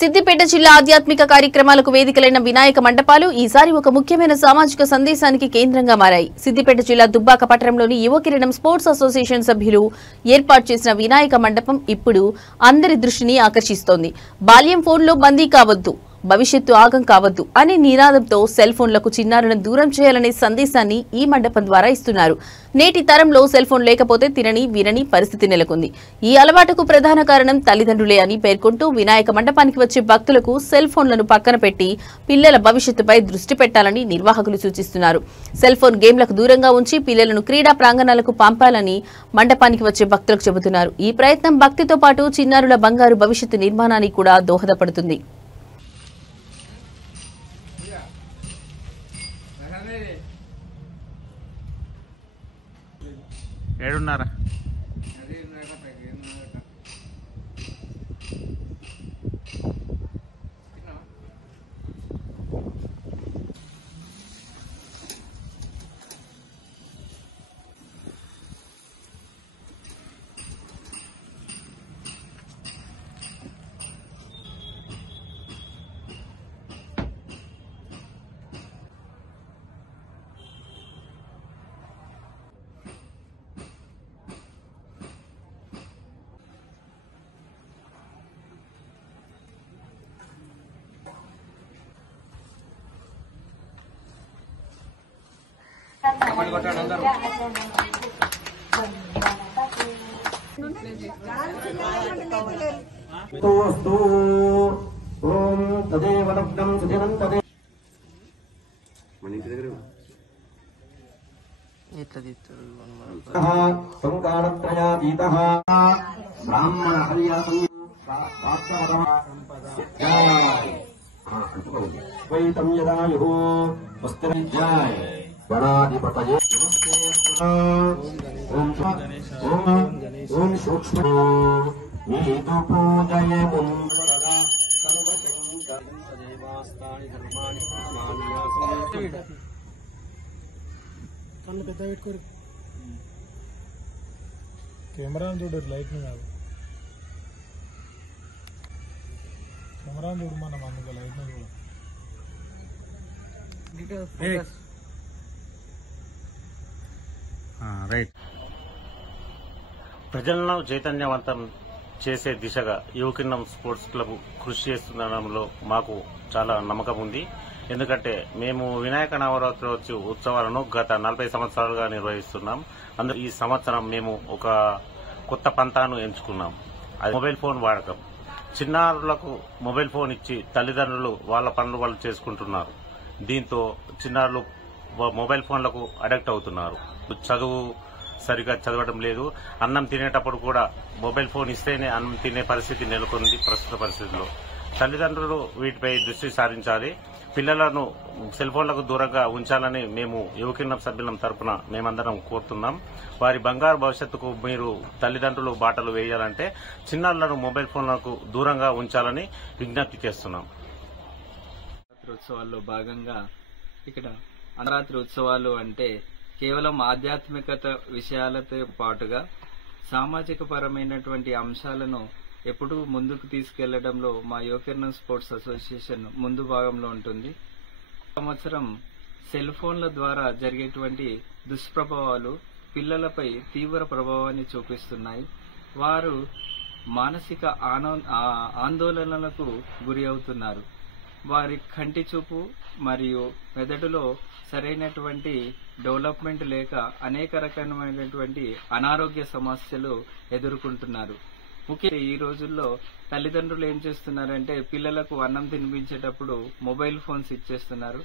సిద్దిపేట జిల్లా ఆధ్యాత్మిక కార్యక్రమాలకు వేదికలైన వినాయక మండపాలు ఈసారి ఒక ముఖ్యమైన సామాజిక సందేశానికి కేంద్రంగా మారాయి. సిద్దిపేట జిల్లా దుబ్బాక పట్టణంలోని యువకిరణం స్పోర్ట్స్ అసోసియేషన్ సభ్యులు ఏర్పాటు చేసిన వినాయక మండపం ఇప్పుడు అందరి దృష్టిని ఆకర్షిస్తోంది. బాల్యం ఫోన్లో బందీ కావద్దు, భవిష్యత్తు ఆగం కావద్దు అనే నినాదంతో సెల్ ఫోన్లకు చిన్నారులను దూరం చేయాలనే సందేశాన్ని ఈ మండపం ద్వారా ఇస్తున్నారు. నేటి తరంలో సెల్ ఫోన్ లేకపోతే తినని వినని పరిస్థితి నెలకొంది. ఈ అలవాటుకు ప్రధాన కారణం తల్లిదండ్రులే అని పేర్కొంటూ వినాయక మండపానికి వచ్చే భక్తులకు సెల్ ఫోన్లను పక్కన పెట్టి పిల్లల భవిష్యత్తుపై దృష్టి పెట్టాలని నిర్వాహకులు సూచిస్తున్నారు. సెల్ ఫోన్ గేమ్లకు దూరంగా ఉంచి పిల్లలను క్రీడా ప్రాంగణాలకు పంపాలని మండపానికి వచ్చే భక్తులకు చెబుతున్నారు. ఈ ప్రయత్నం భక్తితో పాటు చిన్నారుల బంగారు భవిష్యత్తు నిర్మాణానికి కూడా దోహదపడుతుంది. ఏడున్నారా గణాధిపతయే ఓం సూక్ష్మ నీదు పూజయ కళ్ళు పెద్ద పెట్టుకోరు. కెమెరాను చూడరు, లైట్ కాదు. కెమెరాను చూడు, మనం అందుకు లైట్ చూడ. రైట్. ప్రజలను చైతన్యవంతం చేసే దిశగా యువకిరణం స్పోర్ట్స్ క్లబ్ కృషి చేస్తుండడంలో మాకు చాలా నమ్మకం ఉంది. ఎందుకంటే మేము వినాయక నవరాత్రి ఉత్సవాలను గత 40 సంవత్సరాలుగా నిర్వహిస్తున్నాం. అందులో ఈ సంవత్సరం మేము ఒక కొత్త పంతాను ఎంచుకున్నాం. అది మొబైల్ ఫోన్ వాడకం. చిన్నారులకు మొబైల్ ఫోన్ ఇచ్చి తల్లిదండ్రులు వాళ్ళ పనులు వాళ్ళు చేసుకుంటున్నారు. దీంతో చిన్నారులు మొబైల్ ఫోన్లకు అడిక్ట్ అవుతున్నారు. చదువు సరిగా చదవడం లేదు. అన్నం తినేటప్పుడు కూడా మొబైల్ ఫోన్ ఇస్తేనే అన్నం తినే పరిస్థితి నెలకొంది. ప్రస్తుత పరిస్థితుల్లో తల్లిదండ్రులు వీటిపై దృష్టి సారించాలి. పిల్లలను సెల్ ఫోన్లకు దూరంగా ఉంచాలని మేము యువకిరణం సభ్యులం తరపున మేమందరం కోరుతున్నాం. వారి బంగారు భవిష్యత్తుకు మీరు తల్లిదండ్రులు బాటలు వేయాలంటే చిన్నారులను మొబైల్ ఫోన్లకు దూరంగా ఉంచాలని విజ్ఞప్తి చేస్తున్నాం. ఉత్సవాల్లో భాగంగా ఇక్కడ నవరాత్రి ఉత్సవాలు అంటే కేవలం ఆధ్యాత్మికత విషయాలతో పాటుగా సామాజిక పరమైనటువంటి అంశాలను ఎప్పుడూ ముందుకు తీసుకెళ్లడంలో మా యువకిరణం స్పోర్ట్స్ అసోసియేషన్ ముందు భాగంలో ఉంటుంది. సంవత్సరం సెల్ ఫోన్ల ద్వారా జరిగేటువంటి దుష్ప్రభావాలు పిల్లలపై తీవ్ర ప్రభావాన్ని చూపిస్తున్నాయి. వారు మానసిక ఆందోళనలకు గురి అవుతున్నారు. వారి కంటి చూపు మరియు మెదడులో సరైనటువంటి డెవలప్మెంట్ లేక అనేక రకమైనటువంటి అనారోగ్య సమస్యలు ఎదుర్కొంటున్నారు. ముఖ్యంగా ఈ రోజుల్లో తల్లిదండ్రులు ఏం చేస్తున్నారంటే పిల్లలకు అన్నం తినిపించేటప్పుడు మొబైల్ ఫోన్స్ ఇచ్చేస్తున్నారు.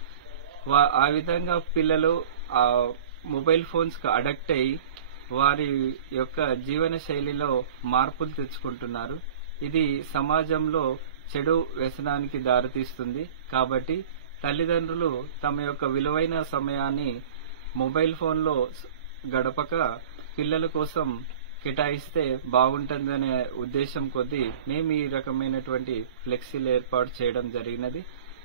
ఆ విధంగా పిల్లలు ఆ మొబైల్ ఫోన్స్ కు అడక్ట్ అయి వారి యొక్క జీవన శైలిలో మార్పులు తెచ్చుకుంటున్నారు. ఇది సమాజంలో చెడు వ్యసనానికి దారితీస్తుంది. కాబట్టి తల్లిదండ్రులు తమ యొక్క విలువైన సమయాన్ని మొబైల్ ఫోన్లో గడపక పిల్లల కోసం కేటాయిస్తే బాగుంటుందనే ఉద్దేశం కొద్దీ మేము ఈ రకమైనటువంటి ఫ్లెక్సీలు ఏర్పాటు చేయడం జరిగినది.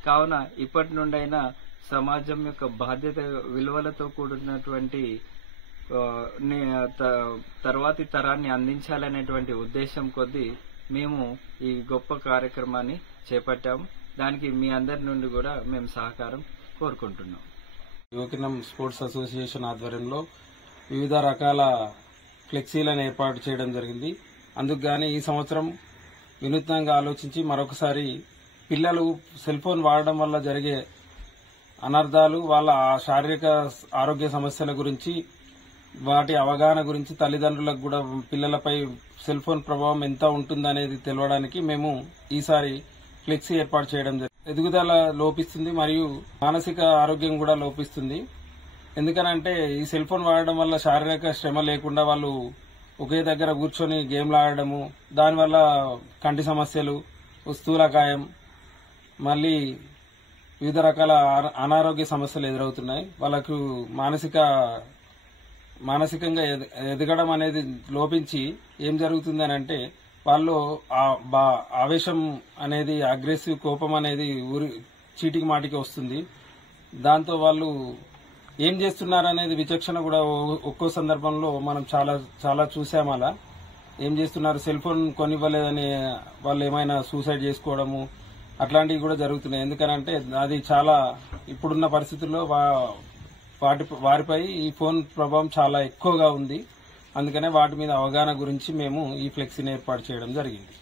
కావున ఇప్పటి నుండైనా సమాజం యొక్క బాధ్యత విలువలతో కూడినటువంటి తర్వాతి తరాన్ని అందించాలనేటువంటి ఉద్దేశం కొద్దీ మేము ఈ గొప్ప కార్యక్రమాన్ని చేపట్టాము. దానికి మీ అందరి నుండి కూడా మేము సహకారం కోరుకుంటున్నాం. యువకిరణం స్పోర్ట్స్ అసోసియేషన్ ఆధ్వర్యంలో వివిధ రకాల ఫ్లెక్సీలను ఏర్పాటు చేయడం జరిగింది. అందుకు గాని ఈ సంవత్సరం వినూత్నంగా ఆలోచించి మరొకసారి పిల్లలు సెల్ ఫోన్ వాడడం వల్ల జరిగే అనర్థాలు, వాళ్ళ శారీరక ఆరోగ్య సమస్యల గురించి, వాటి అవగాహన గురించి తల్లిదండ్రులకు కూడా పిల్లలపై సెల్ ఫోన్ ప్రభావం ఎంత ఉంటుందనేది తెలవడానికి మేము ఈసారి ఫ్లెక్సీ ఏర్పాటు చేయడం జరిగింది. ఎదుగుదల లోపిస్తుంది మరియు మానసిక ఆరోగ్యం కూడా లోపిస్తుంది. ఎందుకనంటే ఈ సెల్ ఫోన్ వాడడం వల్ల శారీరక శ్రమ లేకుండా వాళ్ళు ఒకే దగ్గర కూర్చొని గేమ్లు ఆడడము, దానివల్ల కంటి సమస్యలు, స్థూలకాయం, మళ్ళీ వివిధ రకాల అనారోగ్య సమస్యలు ఎదురవుతున్నాయి. వాళ్ళకు మానసికంగా ఎదగడం అనేది లోపించి ఏం జరుగుతుంది అని అంటే వాళ్ళు ఆవేశం అనేది, అగ్రెసివ్ కోపం అనేది చీటికి మాటికి వస్తుంది. దాంతో వాళ్ళు ఏం చేస్తున్నారనేది విచక్షణ కూడా ఒక్కో సందర్భంలో మనం చాలా చూసాము. అలా ఏం చేస్తున్నారు, సెల్ ఫోన్ కొనివ్వలేదని వాళ్ళు ఏమైనా సూసైడ్ చేసుకోవడము అట్లాంటివి కూడా జరుగుతున్నాయి. ఎందుకనంటే అది చాలా ఇప్పుడున్న పరిస్థితుల్లో వారిపై ఈ ఫోన్ ప్రభావం చాలా ఎక్కువగా ఉంది. అందుకనే వాటి మీద అవగాహన గురించి మేము ఈ ఫ్లెక్సీని ఏర్పాటు చేయడం జరిగింది.